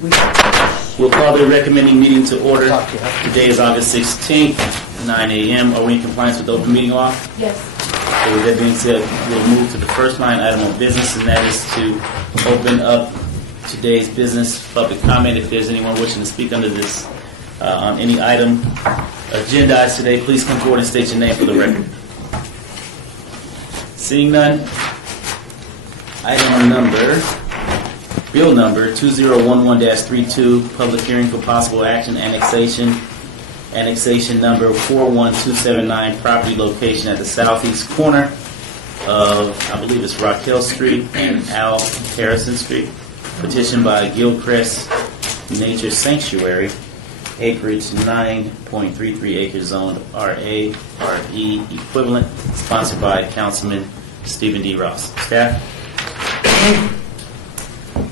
We'll call the recommending meeting to order. Today is August 16th, 9 a.m. Are we in compliance with the open meeting law? Yes. So with that being said, we'll move to the first line item of business, and that is to open up today's business public comment. If there's anyone wishing to speak under this on any item agendized today, please come forward and state your name for the record. Seeing none, bill number 2011-32, public hearing for possible action, annexation number 41279, property location at the southeast corner of, I believe it's Raquel Street and Al Harrison Street. Petition by Gilchrist Nature Sanctuary, acreage 9.33 acres, zoned RA, RE equivalent, sponsored by Councilman Stephen D. Ross. Staff?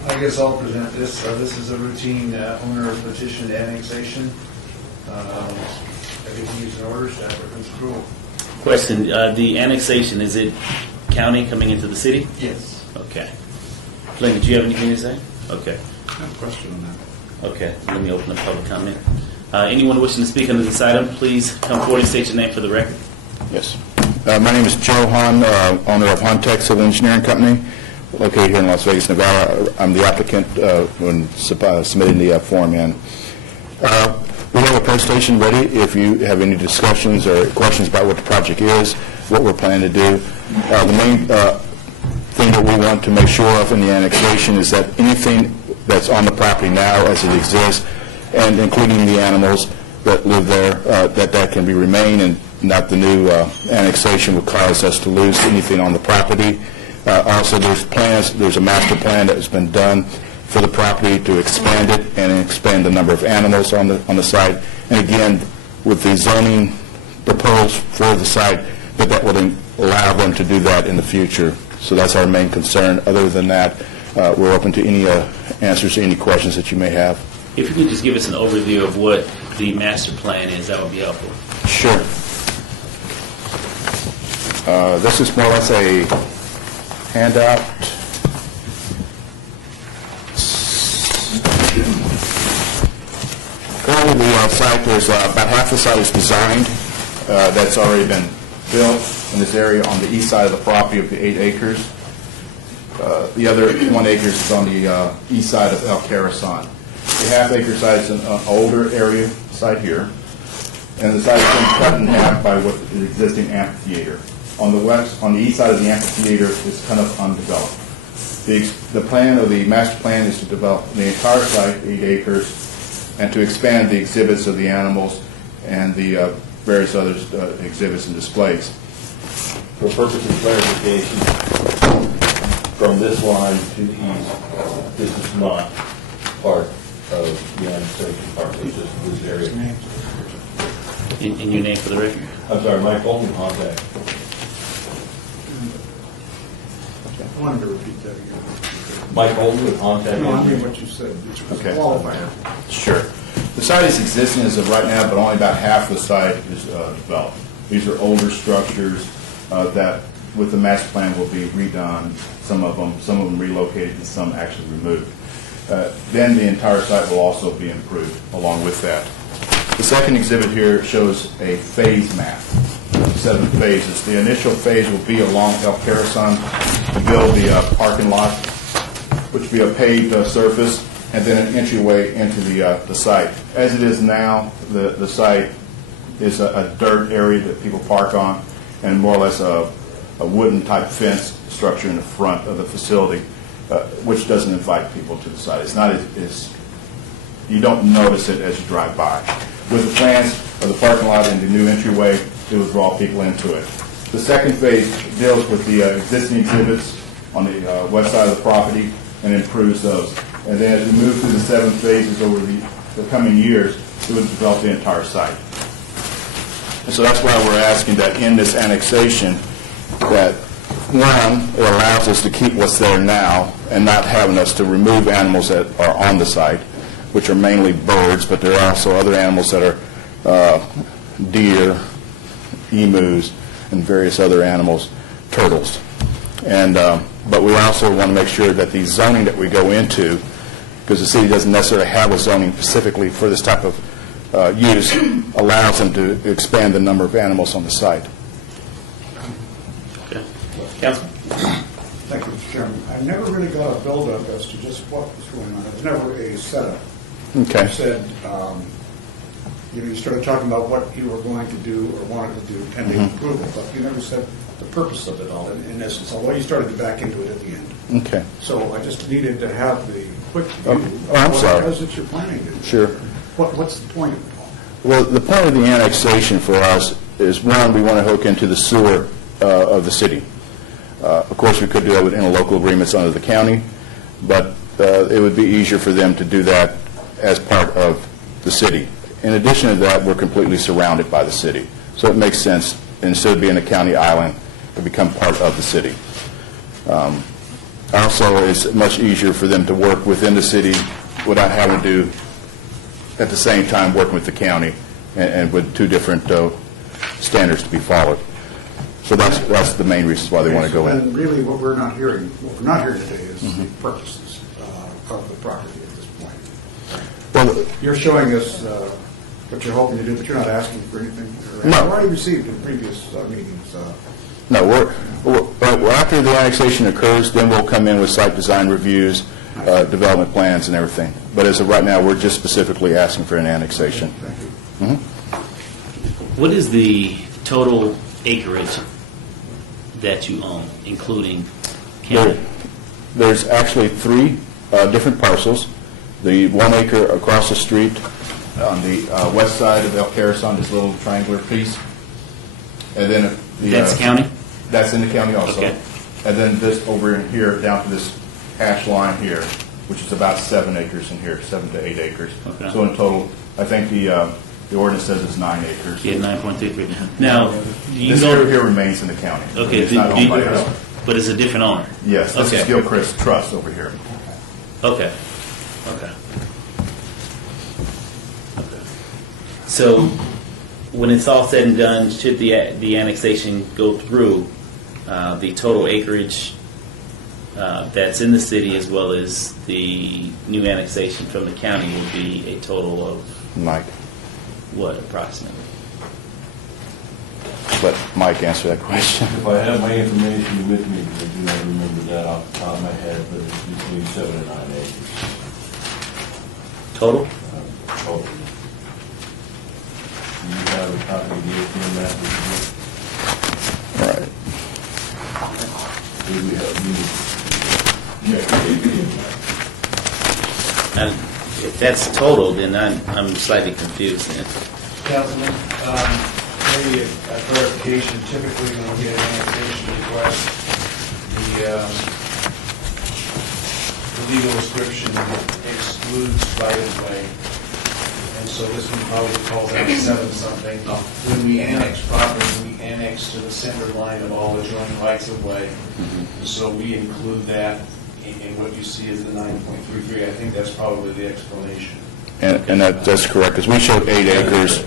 I guess I'll present this. This is a routine owner petition annexation. Everything in order. Staff recommends approval. Question, the annexation, is it county coming into the city? Yes. Okay. Flynn, did you have anything to say? Okay. I have a question on that. Okay, let me open the public comment. Anyone wishing to speak under this item, please come forward and state your name for the record. Yes. My name is Joe Hahn, owner of Hontech Civil Engineering Company, located here in Las Vegas, Nevada. I'm the applicant when submitting the form in. We have a presentation ready if you have any discussions or questions about what the project is, what we're planning to do. The main thing that we want to make sure of in the annexation is that anything that's on the property now as it exists, and including the animals that live there, that can be remain, and not the new annexation would cause us to lose anything on the property. Also, there's a master plan that has been done for the property to expand it and expand the number of animals on the site. And again, with the zoning proposed for the site, that would allow them to do that in the future. So that's our main concern. Other than that, we're open to any answers to any questions that you may have. If you could just give us an overview of what the master plan is, that would be helpful. Sure. This is more or less a handout. Currently, the site, there's about half the site is designed. That's already been built in this area on the east side of the property of the 8 acres. The other 1 acre is on the east side of El Carasan. The half-acre site is an older area site here, and the site has been cut in half by what is the existing amphitheater. On the east side of the amphitheater is kind of undeveloped. The plan of the master plan is to develop the entire site, 8 acres, and to expand the exhibits of the animals and the various other exhibits and displays. For purposes of clarification, from this line to the east, this is not part of the annexation part, it's just this area. In your name for the record? I'm sorry, Mike Holden, contact. I wanted to repeat that again. Mike Holden with contact. No, I mean what you said. Okay. Qualifier. Sure. The site is existing as of right now, but only about half the site is developed. These are older structures that, with the master plan, will be redone. Some of them relocated, and some actually removed. Then the entire site will also be improved along with that. The second exhibit here shows a phase map, 7 phases. The initial phase will be along El Carasan to build the parking lot, which will be a paved surface, and then an entryway into the site. As it is now, the site is a dirt area that people park on, and more or less a wooden type fence structure in the front of the facility, which doesn't invite people to the site. It's not as you don't notice it as you drive by. With the plans of the parking lot and the new entryway, it will draw people into it. The second phase deals with the existing exhibits on the west side of the property and improves those. And then as we move through the 7 phases over the coming years, it would develop the entire site. And so that's why we're asking that in this annexation, that one, it allows us to keep what's there now and not having us to remove animals that are on the site, which are mainly birds, but there are also other animals that are deer, emus, and various other animals, turtles. And but we also want to make sure that the zoning that we go into because the city doesn't necessarily have a zoning specifically for this type of use, allows them to expand the number of animals on the site. Okay. Councilman? Thank you, Mr. Chairman. I never really got a build-up as to just what was going on. It was never a setup. Okay. You said, you started talking about what you were going to do or wanted to do pending approval, but you never said the purpose of it all, in essence, although you started to back into it at the end. Okay. So I just needed to have the quick view Oh, of I'm what sorry. it is that you're planning to do. Sure. What's the point of it all? Well, the point of the annexation for us is, one, we want to hook into the sewer of the city. Of course, we could do that with interlocal agreements under the county, but it would be easier for them to do that as part of the city. In addition to that, we're completely surrounded by the city, so it makes sense, instead of being a county island, to become part of the city. Also, it's much easier for them to work within the city without having to, at the same time, working with the county and with two different standards to be followed. So that's the main reasons why they want to go in. And really, what we're not hearing today is the purposes of the property at this point. Well, You're showing us what you're hoping to do, but you're not asking for anything. No. I've already received in previous meetings. no, we're after the annexation occurs, then we'll come in with site design reviews, development plans and everything. But as of right now, we're just specifically asking for an annexation. Thank you. What is the total acreage that you own, including county? There's actually 3 different parcels. The 1 acre across the street on the west side of El Carasan, this little triangular piece. And then That's county? That's in the county also. Okay. And then this over in here, down to this hash line here, which is about 7 acres in here, 7 to 8 acres. Okay. So in total, I think the ordinance says it's 9 acres. Yeah, 9.33. Now, you This area know, here remains in the county. okay, It's not owned by us. but it's a different owner? Yes, this is Okay. Gilchrist Trust over here. Okay, okay. So, when it's all said and done, should the annexation go through, the total acreage that's in the city as well as the new annexation from the county will be a total of Mike, what approximately? let Mike answer that question. If I have my information with me, I do not remember that off the top of my head, but it's between 7 and 9 acres. Total? Total. Do you have a copy of the APM map? All right. Do we have, you check the APM map? And if that's total, then I'm slightly confused then. Councilman, maybe a clarification. Typically, when we get an annexation request, the legal description excludes right-of-way. And so this one probably calls out 7-something. When we annex property, we annex to the center line of all adjoining rights-of-way. So we include that in what you see as the 9.33. I think that's probably the explanation. And that's correct, because we showed 8 acres,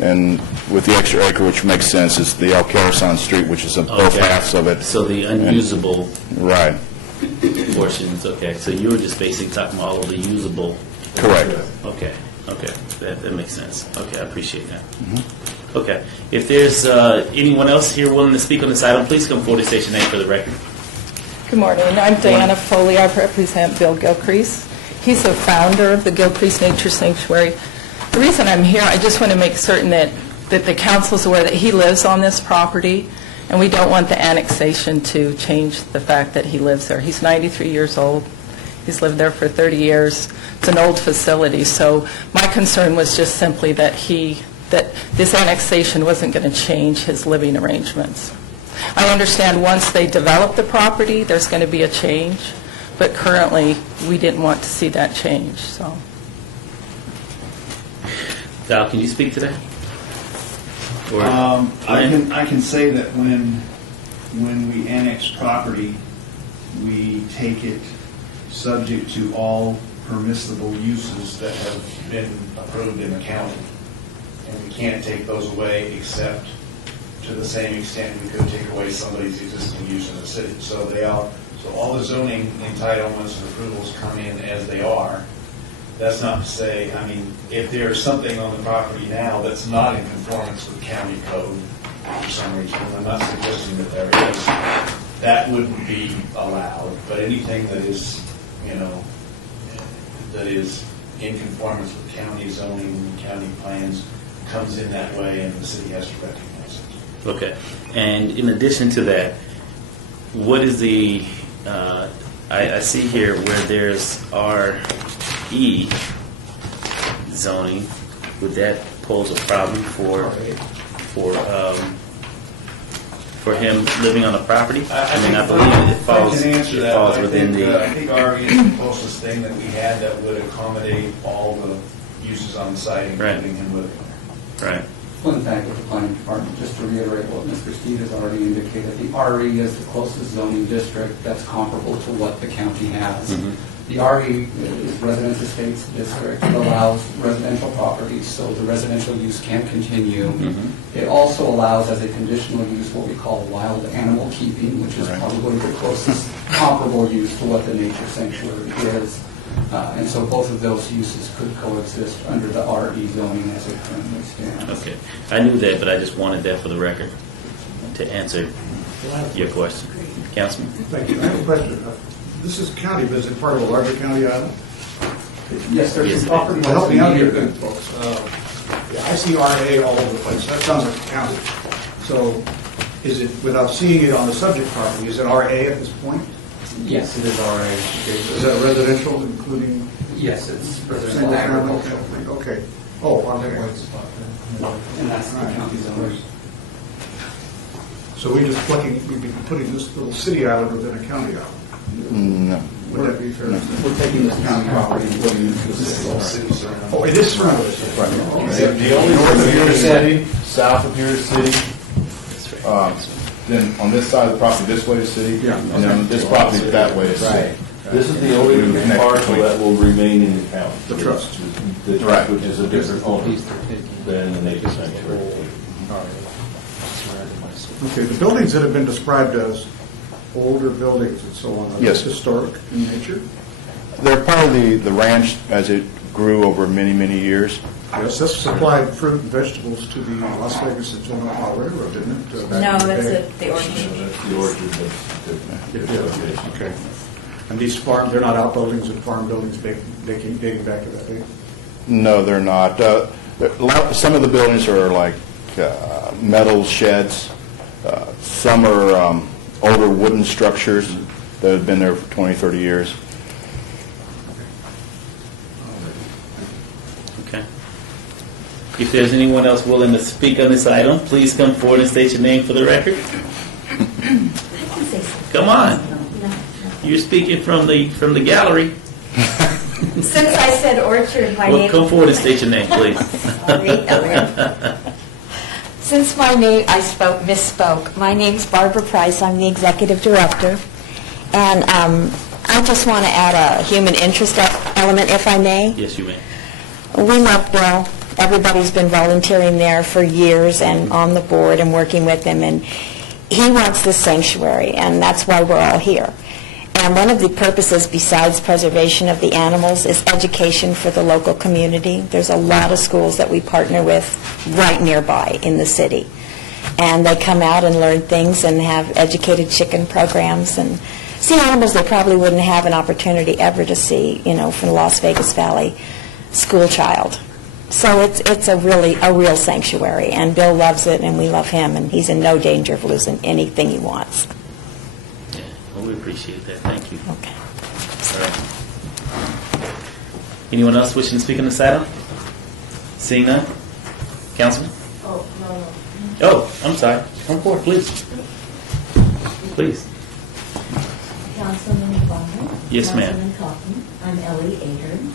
and with the extra acre, which makes sense, is the El Carasan Street, which is both Okay. halves of it. So the unusable Right, portions, okay, so you were just basically talking about all of the usable. correct. Okay, okay, that makes sense. Okay, I appreciate that. Okay, if there's anyone else here willing to speak on this item, please come forward to state your name for the record. Good morning. I'm Diana Foley. I represent Bill Gilcrease. He's the founder of the Gilcrease Nature Sanctuary. The reason I'm here, I just want to make certain that the council's aware that he lives on this property, and we don't want the annexation to change the fact that he lives there. He's 93 years old. He's lived there for 30 years. It's an old facility, so my concern was just simply that this annexation wasn't going to change his living arrangements. I understand once they develop the property, there's going to be a change, but currently, we didn't want to see that change, so. Val, can you speak to that? Or- I can say that when we annex property, we take it subject to all permissible uses that have been approved in the county. And we can't take those away except to the same extent we could take away somebody's existing use in the city. So all the zoning entitlements and approvals come in as they are. That's not to say, I mean, if there's something on the property now that's not in conformance with county code for some reason, I'm not suggesting that there is, that wouldn't be allowed, but anything that is, you know, that is in conformance with county zoning, county plans, comes in that way, and the city has to recognize it. Okay. And in addition to that, what is the, I see here where there's RE zoning, would that pose a problem for him living on the property? I mean, I believe it falls, I can answer it that. falls I within think, the, I think RE is the closest thing that we had that would accommodate all the uses on the site, Right. including him living there. right. One fact with the planning department, just to reiterate what Mr. Steve has already indicated, the RE is the closest zoning district that's comparable to what the county has. Mhm. The RE is Residence Estates District. It allows residential properties, so the residential use can continue. Mhm. It also allows as a conditional use what we call wild animal keeping, which is Right. probably the closest comparable use to what the nature sanctuary is. And so both of those uses could coexist under the RE zoning as it currently stands. Okay. I knew that, but I just wanted that for the record to answer your question. Councilman? Thank you. I have a question. This is county, but is it part of a larger county island? Yes, there's Yes, some property. Well, help me out here here. then, folks. Yeah, I see RA all over the place. That sounds like a county. So is it, without seeing it on the subject property, is it RA at this point? Yes, it is RA. Is that residential, including Yes, it's single residential family? agricultural. Okay. Oh, okay. And that's the county zone. So we'd be putting this little city island within a county island. No. Would that be fair to say? We're taking this county property and putting it into the city. Oh, it is surrounded. Right. Okay. The only north of here is city, south of here is city. Then on this side of the property, this way is city. Yeah. And then this property that way is city. This is the only Connect parcel between. that will remain in the county. The trust. The Right. trust, which is a different owner than the nature sanctuary. Okay, the buildings that have been described as older buildings and so on, are Yes. those historic in nature? They're part of the ranch as it grew over many, many years. Yes, this supplied fruit and vegetables to the Las Vegas and Omaha Railroad, didn't it? No, that's Okay. the orchard. That's the orchard that's. Okay. And these they're not outbuildings and farm buildings dating back to that day? No, they're not. Some of the buildings are like metal sheds. Some are older wooden structures that have been there for 20, 30 years. Okay. If there's anyone else willing to speak on this item, please come forward and state your name for the record. I can say something. Come on. No. You're speaking from the gallery. Since I said orchard, my Well, name... come forward and state your name, please. Sorry, Ellen. Since my name, I misspoke. My name's Barbara Price. I'm the executive director. And I just want to add a human interest element, if I may. Yes, you may. We love Bill. Everybody's been volunteering there for years and on the board and working with him. And he wants this sanctuary, and that's why we're all here. And one of the purposes, besides preservation of the animals, is education for the local community. There's a lot of schools that we partner with right nearby in the city. And they come out and learn things and have educated chicken programs and see animals they probably wouldn't have an opportunity ever to see, from the Las Vegas Valley school child. So it's a real sanctuary, and Bill loves it, and we love him, and he's in no danger of losing anything he wants. Yeah. Well, we appreciate that. Thank you. Okay. All right. Anyone else wishing to speak on this item? Seeing none? Councilman? Oh, no. Oh, I'm sorry. Come forward, please. Please. Councilman Bonner? Yes, ma'am. Councilman Kaufman? I'm Ellie Adern.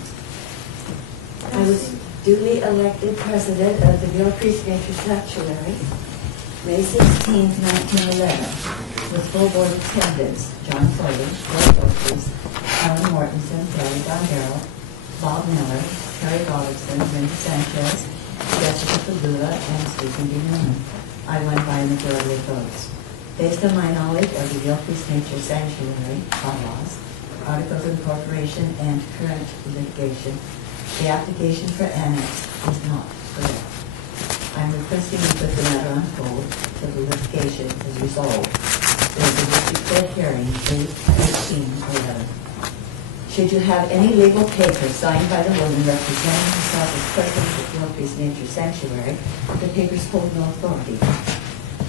I was duly elected president of the Mill Creek Nature Sanctuary, May 16, 1911, with full board attendance: John Foley, Bill Oakley, Alan Mortensen, Gary Bondero, Bob Miller, Terry Robertson, Linda Sanchez, Jessica Pagula, and Stephen D. Newman. I won by a majority of votes. Based on my knowledge of the Mill Creek Nature Sanctuary bylaws, articles of incorporation, and current litigation, The application for annex is not correct. I'm requesting you put the matter on hold till the litigation is resolved. There is a district court hearing, 8/18/11. Should you have any legal paper signed by the woman representing herself as president of Gilcrease Nature Sanctuary, the papers hold no authority.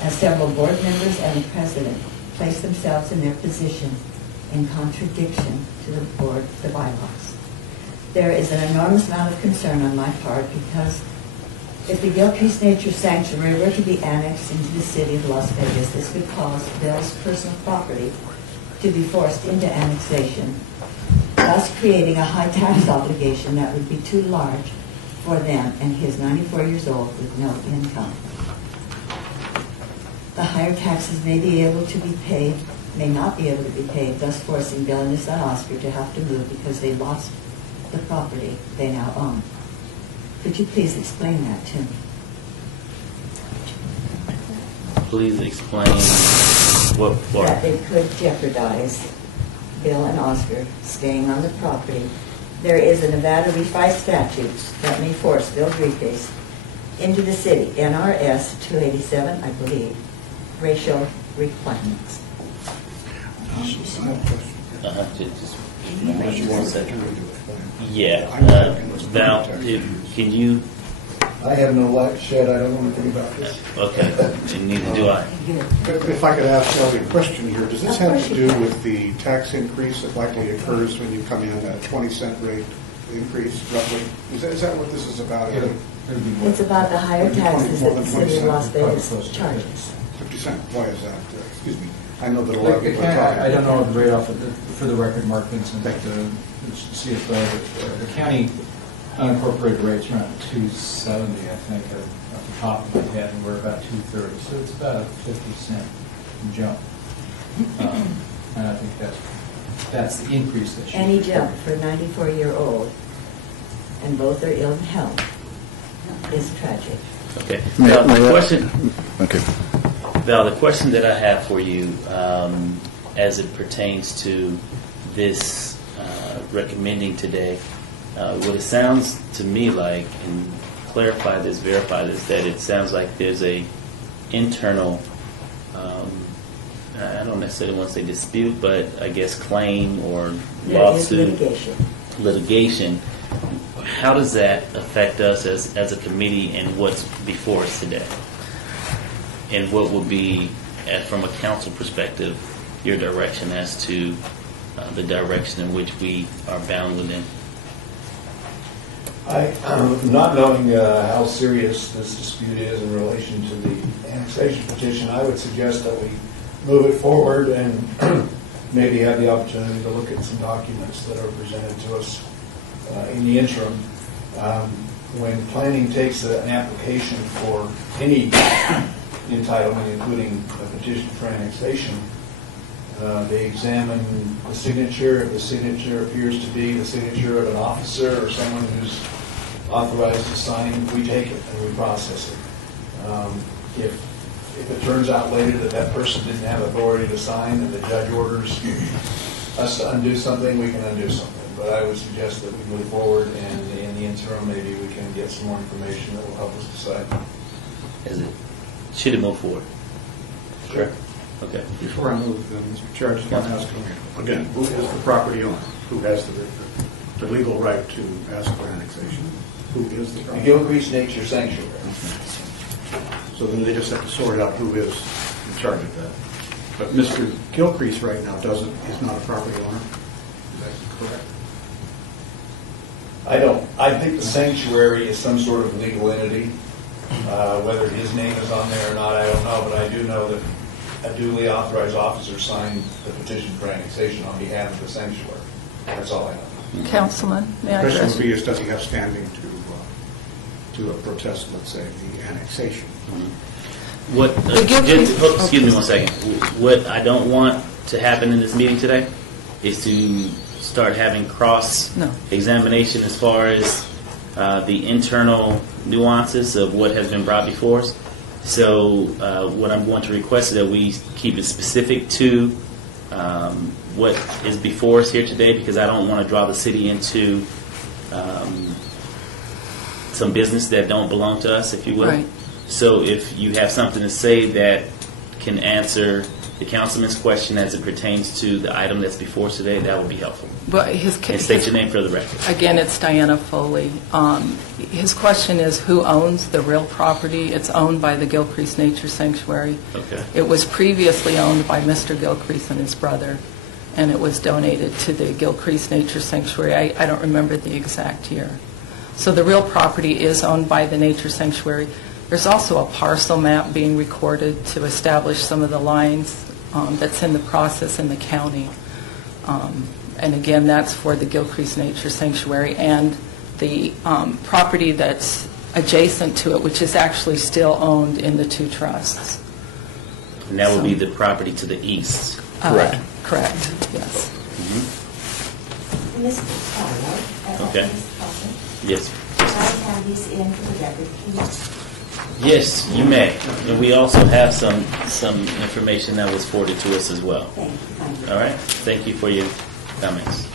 As several board members and the president place themselves in their position in contradiction to the bylaws. There is an enormous amount of concern on my part because if the Gilcrease Nature Sanctuary were to be annexed into the city of Las Vegas, this would cause Bill's personal property to be forced into annexation, thus creating a high tax obligation that would be too large for them, and he is 94 years old with no income. The higher taxes may not be able to be paid, thus forcing Bill and his son Oscar to have to move because they lost the property they now own. Could you please explain that to me? Please explain what part. That it could jeopardize Bill and Oscar staying on the property. There is a Nevada revised statute that may force Bill Gilcrease into the city, NRS 287, I believe, racial requirements. Unless you want to say Yeah, Val, can you, I have no light shed, I don't know anything about this. okay, and neither do I. If I could ask Ellie a question here, does this have to do with the tax increase that likely occurs when you come in at a 20-cent rate increase roughly? Is that what this is about? It's about the higher taxes More that than the city of 20 Las cents. Vegas charges. 50 cent, why is that? Excuse me. I know that a lot of people are talking. I don't know right off for the record, Mark Vincent, the CFO, but the county unincorporated rates around 270, I think, off the top of my head, and we're about 230, so it's about a 50-cent jump. And I think that's the increase that you... Any jump for a 94-year-old, and both are ill health, is tragic. Okay. May- Val, may the I- question, Okay. Val, the question that I have for you, as it pertains to this recommending today, what it sounds to me like, and clarify this, verify this, that it sounds like there's a internal, I don't necessarily want to say dispute, but I guess claim or There is lawsuit. litigation. How does that affect us as a committee and what's before us today? And what would be, from a council perspective, your direction as to the direction in which we are bound within? Not knowing how serious this dispute is in relation to the annexation petition, I would suggest that we move it forward and maybe have the opportunity to look at some documents that are presented to us in the interim. When planning takes an application for any entitlement, including a petition for annexation, they examine the signature. If the signature appears to be the signature of an officer or someone who's authorized to sign, we take it and we process it. If it turns out later that that person didn't have authority to sign and the judge orders us to undo something, we can undo something. But I would suggest that we move forward, and in the interim, maybe we can get some more information that will help us decide. Should it move forward? Sure. Okay. Before I move, Mr. Chair, I just want to ask, again, who is the property owner? Who has the legal right to ask for annexation? Who is the The property? Gilcrease Nature Sanctuary. So then they just have to sort out who is in charge of that. But Mr. Gilcrease right now is not a property owner? Is that correct? I think the sanctuary is some sort of legal entity. Whether his name is on there or not, I don't know, but I do know that a duly authorized officer signed the petition for annexation on behalf of the sanctuary. That's all I know. Councilman, may I The question address? would be, is does he have standing to protest, let's say, the annexation? What, excuse me one second. What I don't want to happen in this meeting today is to start having No. cross-examination as far as the internal nuances of what has been brought before us. So what I'm going to request is that we keep it specific to what is before us here today, because I don't want to draw the city into some business that don't belong to us, if you will. Right. So if you have something to say that can answer the councilman's question as it pertains to the item that's before us today, that would be helpful. But And state your name for the record. again, it's Diana Foley. His question is, who owns the real property? It's owned by the Gilcrease Nature Sanctuary. Okay. It was previously owned by Mr. Gilcrease and his brother, and it was donated to the Gilcrease Nature Sanctuary. I don't remember the exact year. So the real property is owned by the Nature Sanctuary. There's also a parcel map being recorded to establish some of the lines that's in the process in the county. And again, that's for the Gilcrease Nature Sanctuary and the property that's adjacent to it, which is actually still owned in the two trusts. And that would be the property to the east. Correct. Correct, yes. Mr. Carlo. Okay. Mr. Carlo, Yes. can I have these in for the record, please? Yes, you may. And we also have some information that was forwarded to us as well. Thank you, thank you. All right? Thank you for your comments.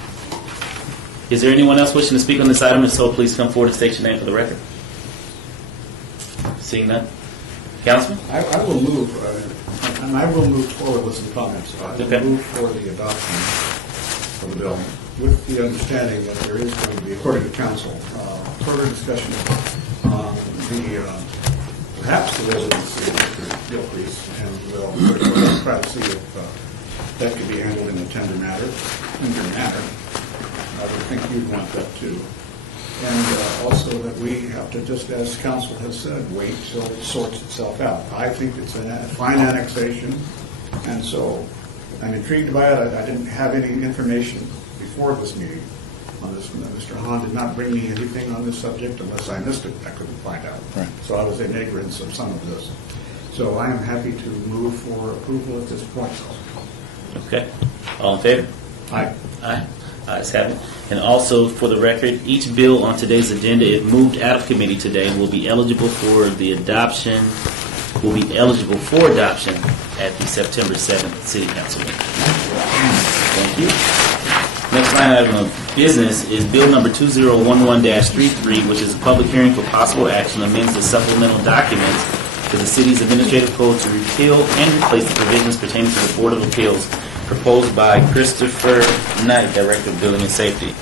Is there anyone else wishing to speak on this item? If so, please come forward and state your name for the record. Seeing none? Councilman? I will move, and I will move forward with some comments. I Okay. will move for the adoption of the bill with the understanding that there is going to be, according to council, further discussion on perhaps the residency of Mr. Gilcrease, and we'll try to see if that could be handled in a tender manner. I would think you'd want that too. And also that we have to, just as council has said, wait till it sorts itself out. I think it's a fine annexation, and so I'm intrigued by it. I didn't have any information before this meeting on this. Mr. Hahn did not bring me anything on this subject unless I missed it. I couldn't find out. Right. So I was in ignorance of some of this. So I am happy to move for approval at this point. Okay. All in favor? Aye. Aye. Ayes have it. And also, for the record, each bill on today's agenda, if moved out of committee today, will be eligible for adoption at the September 7th City Council meeting. Thank you. Next line item of business is Bill number 2011-33, which is a public hearing for possible action amends the supplemental documents to the city's administrative code to repeal and replace the provisions pertaining to the Board of Appeals proposed by Christopher Knight, Director of Building and Safety.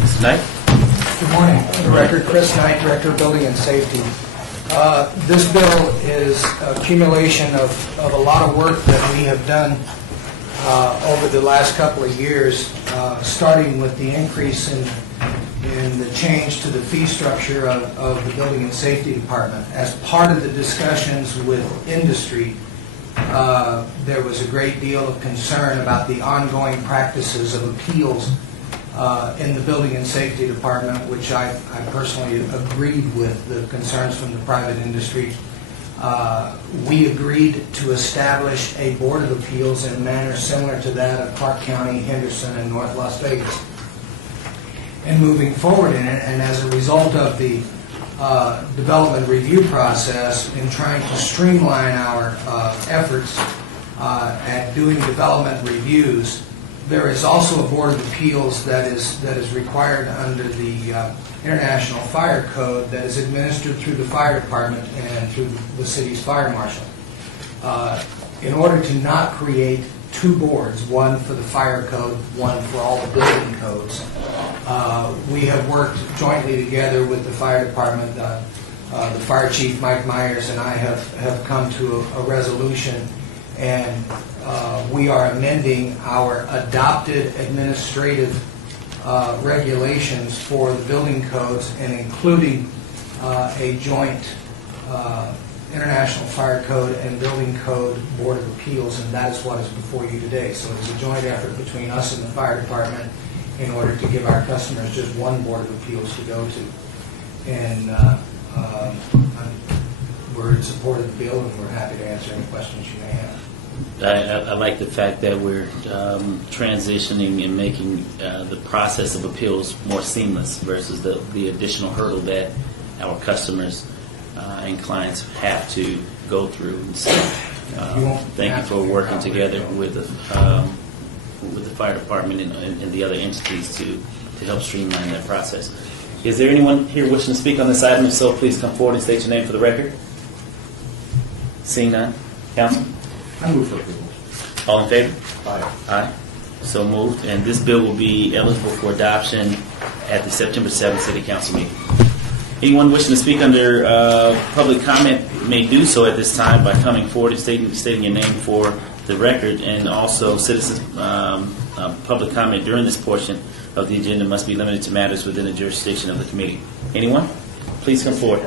Mr. Knight? Good morning. For the record, Chris Knight, Director of Building and Safety. This bill is accumulation of a lot of work that we have done over the last couple of years, starting with the increase in the change to the fee structure of the Building and Safety Department. As part of the discussions with industry, there was a great deal of concern about the ongoing practices of appeals in the Building and Safety Department, which I personally agreed with the concerns from the private industry. We agreed to establish a Board of Appeals in a manner similar to that of Clark County, Henderson, and North Las Vegas. And moving forward in it, and as a result of the development review process in trying to streamline our efforts at doing development reviews, there is also a Board of Appeals that is required under the International Fire Code that is administered through the fire department and through the city's fire marshal. In order to not create two boards, one for the fire code, one for all the building codes, we have worked jointly together with the fire department. The fire chief, Mike Myers, and I have come to a resolution, and we are amending our adopted administrative regulations for the building codes and including a joint International Fire Code and Building Code Board of Appeals, and that is what is before you today. So it's a joint effort between us and the fire department in order to give our customers just one Board of Appeals to go to. And we're in support of the bill, and we're happy to answer any questions you may have. I like the fact that we're transitioning and making the process of appeals more seamless versus the additional hurdle that our customers and clients have to go through. So, thank you for working together with the fire department and the other entities to help streamline that process. Is there anyone here wishing to speak on this item? If so, please come forward and state your name for the record. Seeing none. Council? I move for approval. All in favor? Aye. Aye. So moved. And this bill will be eligible for adoption at the September 7th City Council meeting. Anyone wishing to speak under public comment may do so at this time by coming forward and stating your name for the record. And also, citizens' public comment during this portion of the agenda must be limited to matters within the jurisdiction of the committee. Anyone? Please come forward.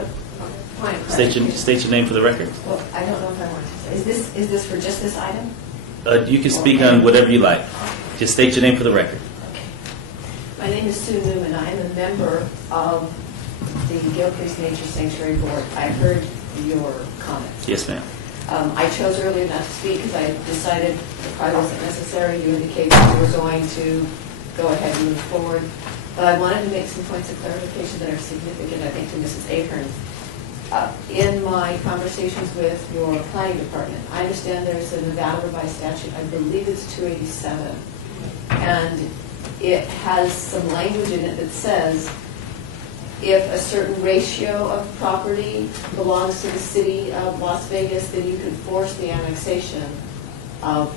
Point of State clarification. your name for the record. Well, I don't know if I want to say, is this for just this item? You can speak on whatever you like. Just state your name for the record. Okay. My name is Sue Newman. I am a member of the Gilcrease Nature Sanctuary Board. I heard your comments. Yes, ma'am. I chose earlier not to speak because I decided it probably wasn't necessary. You indicated you were going to go ahead and move forward. But I wanted to make some points of clarification that are significant, I think, to Mrs. Ahern. In my conversations with your planning department, I understand there's a Nevada revised statute, I believe it's 287, and it has some language in it that says if a certain ratio of property belongs to the city of Las Vegas, then you can force the annexation of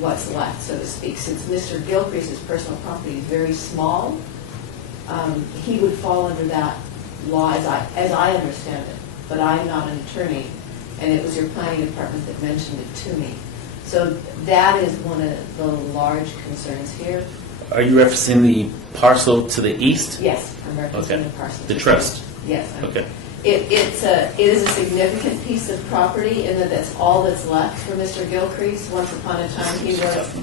what's left, so to speak. Since Mr. Gilcrease's personal property is very small, he would fall under that law as I understand it, but I'm not an attorney, and it was your planning department that mentioned it to me. So that is one of the large concerns here. Are you referencing the parcel to the east? Yes, I'm referencing Okay. the parcel. The trust? Yes. Okay. It is a significant piece of property in that that's all that's left for Mr. Gilcrease. Once upon a time, he was,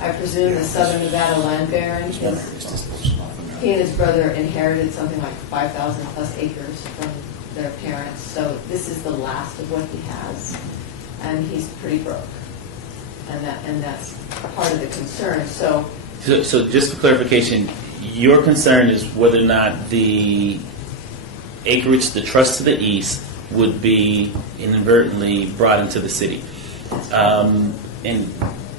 I presume, the Southern Nevada land baron. He and his brother inherited something like 5,000 plus acres from their parents. So this is the last of what he has, and he's pretty broke. And that's part of the concern. So just for clarification, your concern is whether or not the acreage, the trust to the east, would be inadvertently brought into the city. And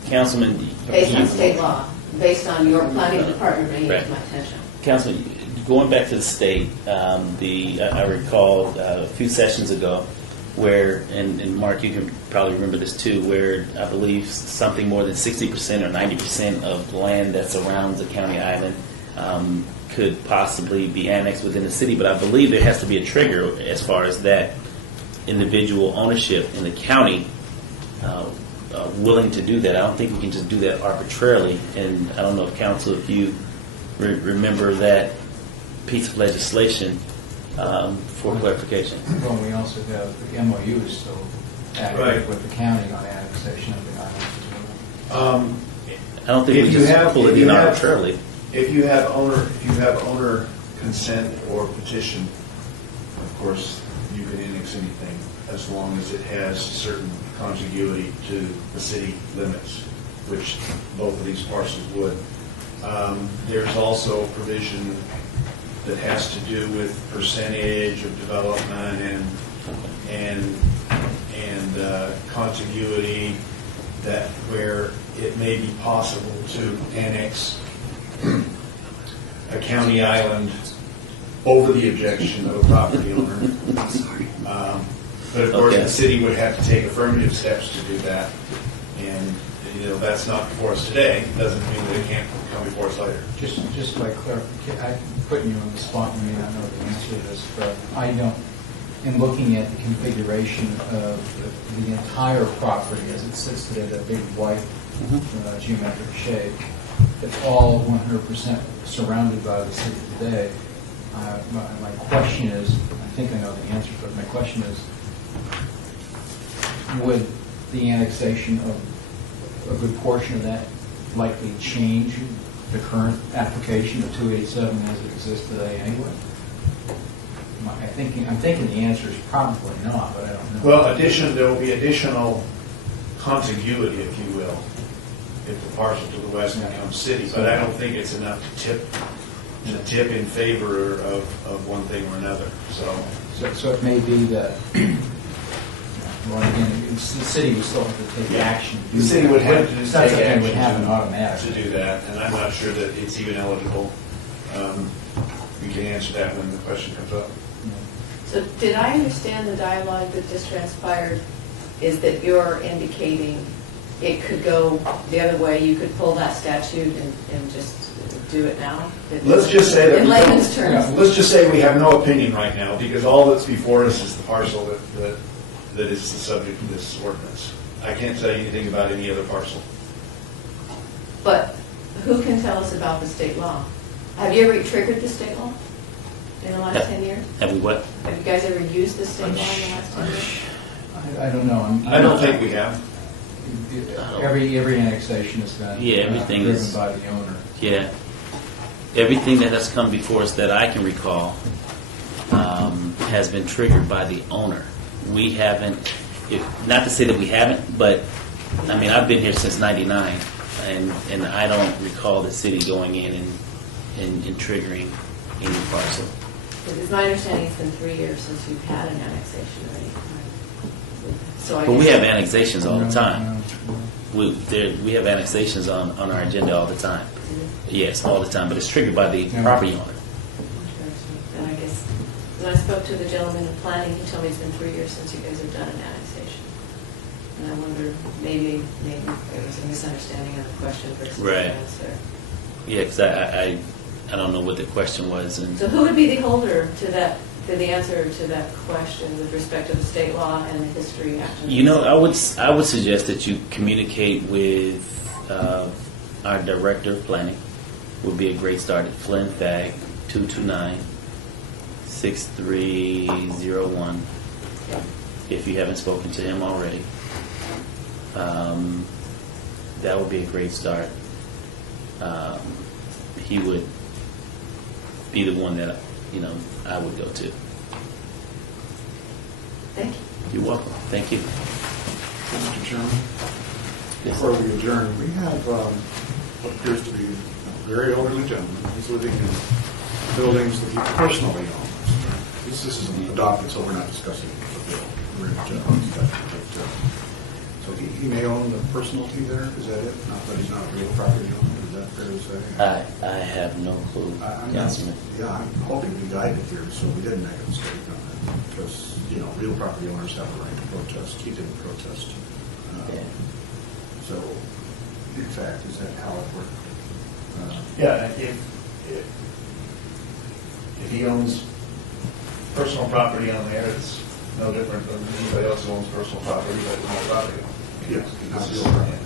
Councilman, based on state law, based on your planning department bringing it Right. to my attention. Councilman, going back to the state, I recall a few sessions ago where, and Mark, you can probably remember this too, where I believe something more than 60% or 90% of land that surrounds the county island could possibly be annexed within the city. But I believe there has to be a trigger as far as that individual ownership in the county willing to do that. I don't think we can just do that arbitrarily. And I don't know if council, if you remember that piece of legislation for clarification. Well, we also have the MOU is still active Right. with the county on annexation of the islands as well. I don't think If we you just have- pull if it you in have- arbitrarily. If you have owner consent or petition, of course, you can annex anything as long as it has certain contiguity to the city limits, which both of these parcels would. There's also provision that has to do with percentage of development and contiguity, that where it may be possible to annex a county island over the objection of a property owner. But of course, Okay. the city would have to take affirmative steps to do that. And, that's not before us today. Doesn't mean that it can't come before us later. Just like clarification, I'm putting you on the spot, you may not know the answer to this, but I don't, in looking at the configuration of the entire property as it sits today, that big white geometric shape, it's all 100% surrounded by the city today. My question is, I think I know the answer, but my question is, would the annexation of a good portion of that likely change the current application of 287 as it exists today anyway? I'm thinking the answer is probably not, but I don't know. Well, there will be additional contiguity, if you will, if the parcel to the west becomes city, but I don't think it's enough to tip in favor of one thing or another, So it may be that, well, again, the city would still have to take action. The city would have to It's not take something that would action happen automatically. to do that, and I'm not sure that it's even eligible. you can answer that when the question comes up. So did I understand the dialogue that just transpired is that you're indicating it could go the other way, you could pull that statute and just do it now? Let's just say that. In layman's terms. Let's just say we have no opinion right now, because all that's before us is the parcel that is the subject of this ordinance. I can't tell you anything about any other parcel. But who can tell us about the state law? Have you ever triggered the state law in the last 10 years? Have we what? Have you guys ever used the state law in the last 10 years? I don't know. I don't think we have. Every annexation is done. Yeah, everything driven is- by the owner. Yeah. Everything that has come before us that I can recall has been triggered by the owner. We haven't, not to say that we haven't, but, I mean, I've been here since '99, and I don't recall the city going in and triggering any parcel. It's my understanding it's been 3 years since you've had an annexation of any kind. So I But we guess- have annexations all the time. We have annexations on our agenda all the time. Yes, all the time, but it's triggered by the property owner. And I guess, when I spoke to the gentleman in planning, he told me it's been 3 years since you guys have done an annexation. And I wonder, maybe it was a misunderstanding of the question versus the Right. answer. Yeah, because I don't know what the question was, and So who would be the holder to the answer to that question with respect to the state law and the history after? you know, I would suggest that you communicate with our director of planning. Would be a great start at Flynn Fag 229-6301. If you haven't spoken to him already, that would be a great start. He would be the one that I would go to. Thank you. You're welcome. Thank you. Mr. Chairman, Yes. before we adjourn, we have what appears to be a very elderly gentleman. He's living in buildings that he personally owns. This isn't adopted, so we're not discussing the bill. We're at, so he may own the personalty there, is that it? Not that he's not a real property owner, is that fair to say? I have no clue, I'm Councilman. Yeah, I'm hoping we guided here, so we didn't make a mistake on that, because, real property owners have a right to protest. He didn't protest. Yeah. So, in fact, is that how it worked? Yeah, if he owns personal property on there, it's no different than anybody else who owns personal property, but it's not property. Yes, not real property.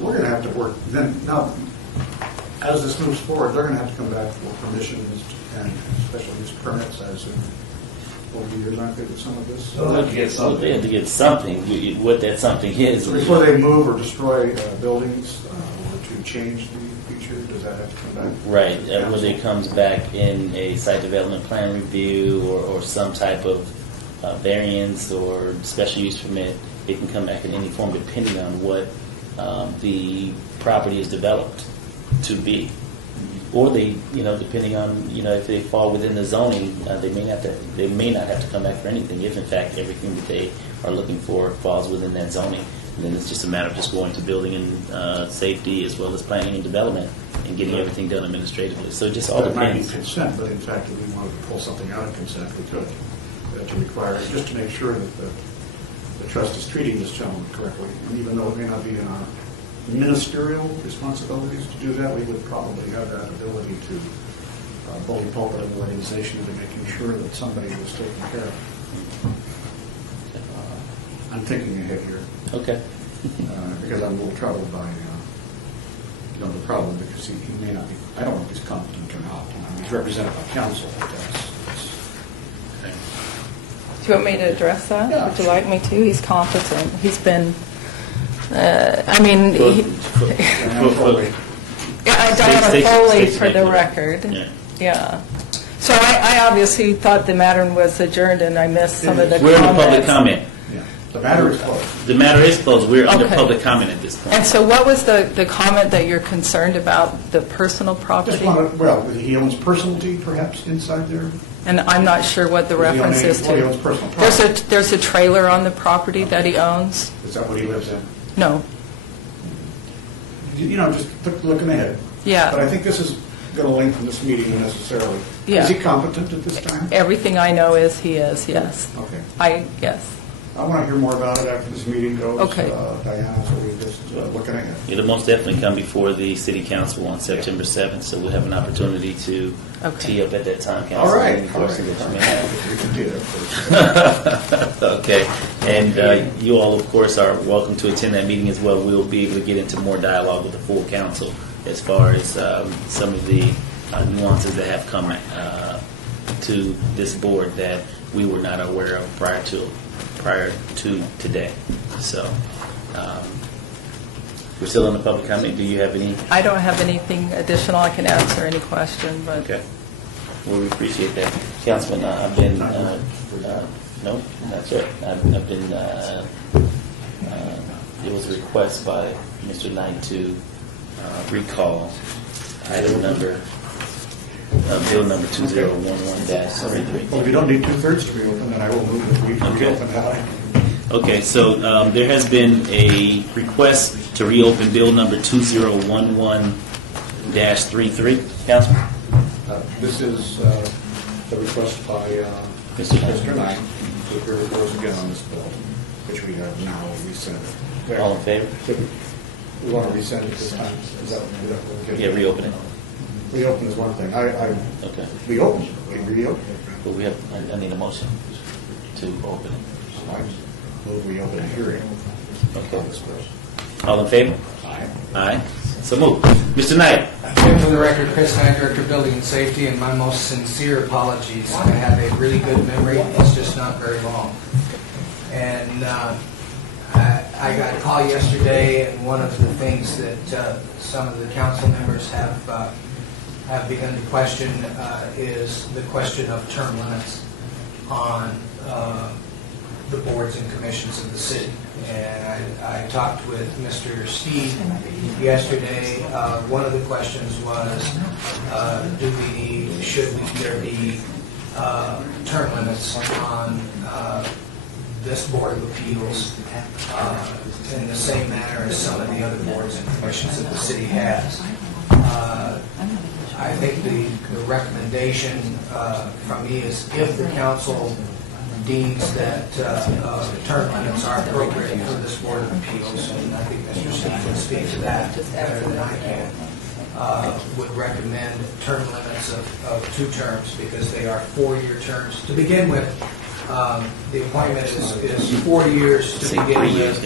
We're going to have to work, then, now, as this moves forward, they're going to have to come back for permissions and special use permits as in 40 years, aren't they, with some of this? They'll have to get So they have to get something. What that something is. So before they move or destroy buildings, or to change the feature, does that have to come back? Right, whether it comes back in a site development plan review or some type of variance or special use permit, it can come back in any form depending on what the property is developed to be. Or they, depending on, if they fall within the zoning, they may not have to come back for anything if in fact everything that they are looking for falls within that zoning. And then it's just a matter of just going to building and safety as well as planning and development and getting everything done administratively. So it just all It might be depends. consent, but in fact, if we wanted to pull something out of consent, we could, to require, just to make sure that the trust is treating this gentleman correctly. And even though it may not be in our ministerial responsibilities to do that, we would probably have that ability to bully pulpit an organization into making sure that somebody was taken care of. I'm thinking ahead here. Okay. Because I'm a little troubled by, the problem, because he may not be, I don't know if he's competent or not. He's represented by counsel, but that's Do you want me to address that? Yeah, Would you sure. like me to? He's competent. He's been, Diana Diana State- Foley state for the manager. record. Yeah. Yeah. So I obviously thought the matter was adjourned and I missed some of the We're in the public comments. comment. Yeah, the matter is closed. The matter is closed. We're under Okay. public comment at this point. And so what was the comment that you're concerned about, the personal Just property? wanted, well, he owns personalty perhaps inside there? And I'm not sure what the reference is He owns to. personal property. There's a trailer on the property that he owns? Is that what he lives in? No. Just looking ahead. Yeah. But I think this is going to lengthen this meeting unnecessarily. Yeah. Is he competent at this time? Everything I know is he is, yes. Okay. Yes. I want to hear more about it after this meeting goes. Okay. Diana, so we're just looking at it. It'll most definitely come before the city council on September 7th, so we'll have an opportunity to tee up at that time, council. All right. Any questions that you may have. We can do that first. Okay, and you all, of course, are welcome to attend that meeting as well. We'll be able to get into more dialogue with the full council as far as some of the nuances that have come to this board that we were not aware of prior to today. So, we're still in the public comment. Do you have any? I don't have anything additional. I can answer any question, but... Okay. Well, we appreciate that. Councilman, I've been, no, that's right. I've been, it was a request by Mr. Knight to recall item number, bill number 2011-33. Well, if you don't need two-thirds to reopen, then I will move that we reopen that item. Okay, so there has been a request to reopen bill number 2011-33. Councilman? This is the request by Mr. Knight to hear the rules again on this bill, which we have now rescinded. All in favor? We want to rescind it this time. Is that what we're getting? Yeah, reopen it. Reopen is one thing. Okay. We open. We reopen. But we have, I need a motion to open it. I move we open a hearing. Okay. All in favor? Aye. Aye. So move. Mr. Knight? Again, for the record, Chris Knight, Director of Building and Safety, and my most sincere apologies. I have a really good memory, it's just not very long. And I got a call yesterday, and one of the things that some of the council members have begun to question is the question of term limits on the boards and commissions of the city. And I talked with Mr. Steve yesterday. One of the questions was, should there be term limits on this Board of Appeals in the same manner as some of the other boards and commissions that the city has? I think the recommendation from me is if the council deems that term limits are appropriate for this Board of Appeals, and I think Mr. Steve can speak to that better than I can, would recommend term limits of 2 terms because they are 4-year terms. To begin with, the appointment is 4 years to begin with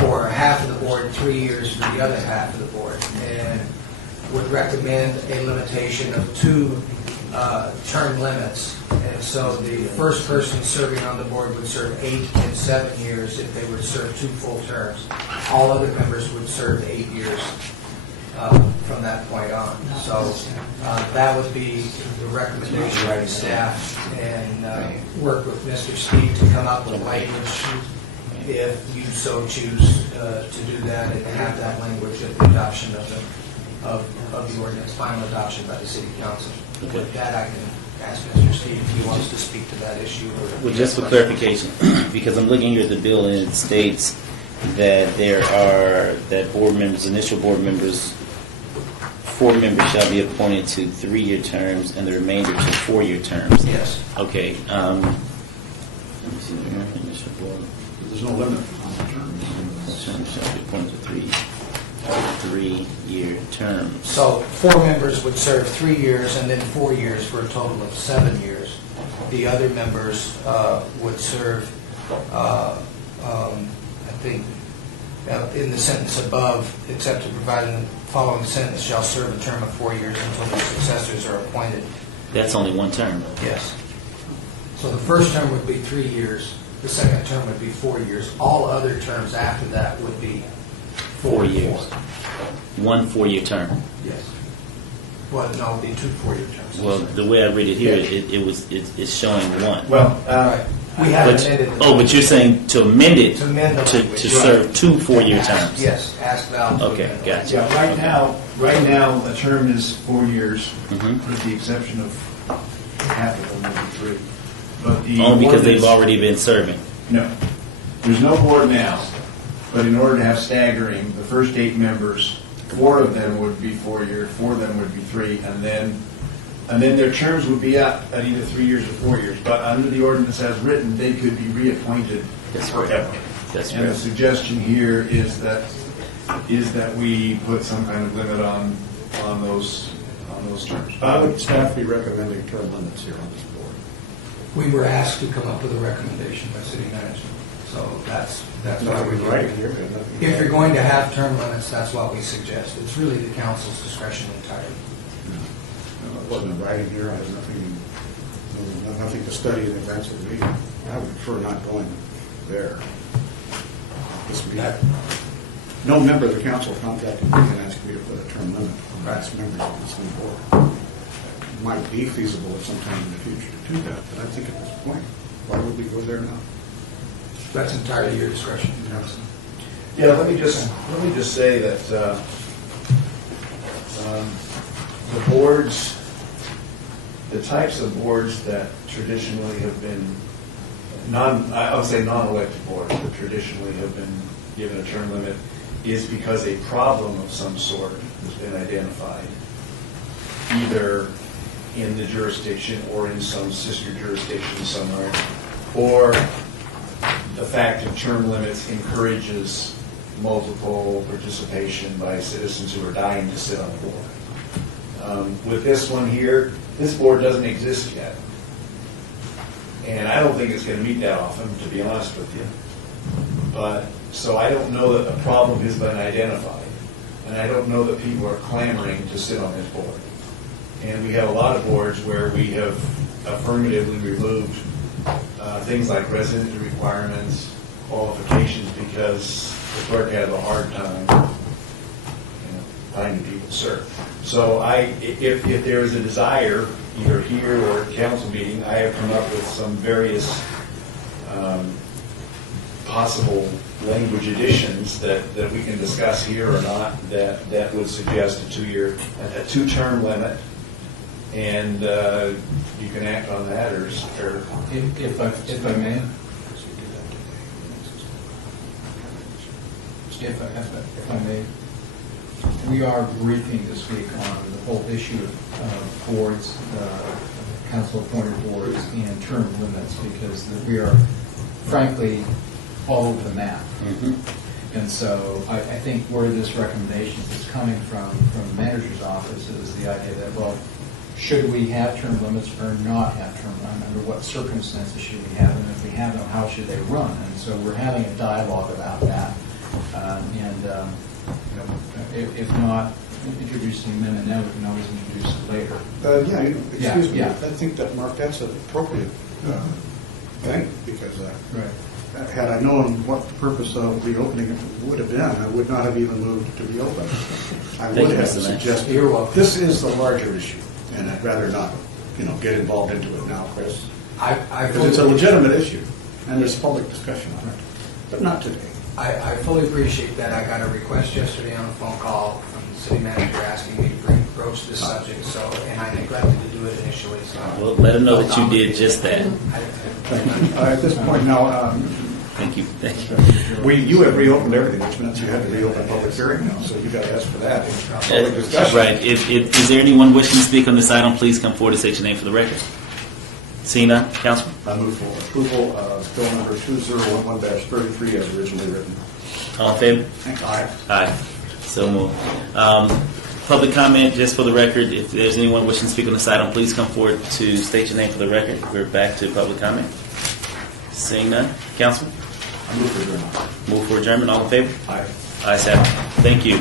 for half of the board, 3 years for the other half of the board, and would recommend a limitation of 2 term limits. And so the first person serving on the board would serve 8 and 7 years if they would serve 2 full terms. All other members would serve 8 years from that point on. So that would be the recommendation by the staff, and work with Mr. Steve to come up with language if you so choose to do that and have that language at the adoption of the ordinance, final adoption by the city council. With that, I can ask Mr. Steve if he wants to speak to that issue. Well, just for clarification, because I'm looking here at the bill and it states that board members, initial board members, 4 members shall be appointed to 3-year terms and the remainder to 4-year terms. Yes. Okay. Let me see. Initial board. There's no limit on the terms. Terms shall be appointed to 3-year terms. So 4 members would serve 3 years and then 4 years for a total of 7 years. The other members would serve, I think, in the sentence above, except to provide in the following sentence, shall serve a term of 4 years until their successors are appointed. That's only one term. Yes. So the first term would be 3 years. The second term would be 4 years. All other terms after that would be 4 years. 1 4-year term. Yes. Well, no, it would be 2 4-year terms. Well, the way I read it here, it's showing 1. Well, Right. We haven't amended the... But you're saying to amend it To amend the language. to serve 2 4-year terms. Yes, ask Val. to Okay, amend the gotcha. yeah, right now, a term is 4 years, Mhm. with the exception of half of them, maybe 3. But the Only because they've ordinance- already been serving. No. There's no board now, but in order to have staggering, the first 8 members 4 of them would be 4 years, 4 of them would be 3, and then their terms would be up at either 3 years or 4 years. But under the ordinance as written, they could be reappointed That's right. forever. That's And the right. suggestion here is that we put some kind of limit on those terms. How would staff be recommending term limits here on this board? We were asked to come up with a recommendation by city management, so that's why we're right doing here. it. If you're going to have term limits, that's what we suggest. It's really the council's discretion entirely. It wasn't in writing here, I had nothing to study in advance of the meeting. I would prefer not going there. This meeting. No member of the council contacted me and asked me to put a term limit on past members of this new board. It might be feasible at some time in the future to do that, but I think at this point, why would we go there now? That's entirely your discretion. Yeah, let me just say that the boards, the types of boards that traditionally have been I would say non-elected boards that traditionally have been given a term limit is because a problem of some sort has been identified, either in the jurisdiction or in some sister jurisdiction somewhere, or the fact of term limits encourages multiple participation by citizens who are dying to sit on the board. With this one here, this board doesn't exist yet. And I don't think it's going to meet that often, to be honest with you. But, so I don't know that a problem has been identified. And I don't know that people are clamoring to sit on this board. And we have a lot of boards where we have affirmatively removed things like residency requirements, qualifications, because the clerk has a hard time finding people to serve. So if there is a desire, either here or at council meeting, I have come up with some various possible language additions that we can discuss here or not that would suggest a two-term limit, and you can act on that or If I may. If I may, we are briefing this week on the whole issue of boards, council-appointed boards, and term limits, because we are, frankly, all over the map. And so I think where this recommendation is coming from the manager's office is the idea that, well, should we have term limits or not have term limits? Under what circumstances should we have them? If we have them, how should they run? And so we're having a dialogue about that. If not introducing an amendment now, we can always introduce it later. Excuse me, Yeah. I think that, Mark, that's an appropriate thing, because had I known what the purpose of reopening it would have been, I would not have even moved to reopen. I would have suggested, this is the larger issue, and I'd rather not, get involved into it now, Chris. Because it's a legitimate issue, and there's public discussion on it, but not today. I fully appreciate that. I got a request yesterday on a phone call from the city manager asking me to broach this subject, and I neglected to do it initially, so. Well, let them know that you did just that. At this point now, Thank you. you have reopened everything, which means you have to reopen public hearing now, so you got to ask for that. Public discussion. Right. Is there anyone wishing to speak on this item? Please come forward and state your name for the record. Seeing none, Councilman? I move for approval of bill number 2011-33 as originally written. All in favor? Aye. Aye. So moved. Public comment, just for the record, if there's anyone wishing to speak on this item, please come forward to state your name for the record. We're back to public comment. Seeing none, Councilman? I move for adjournment. Move for adjournment. All in favor? Aye. Ayes have it. Thank you.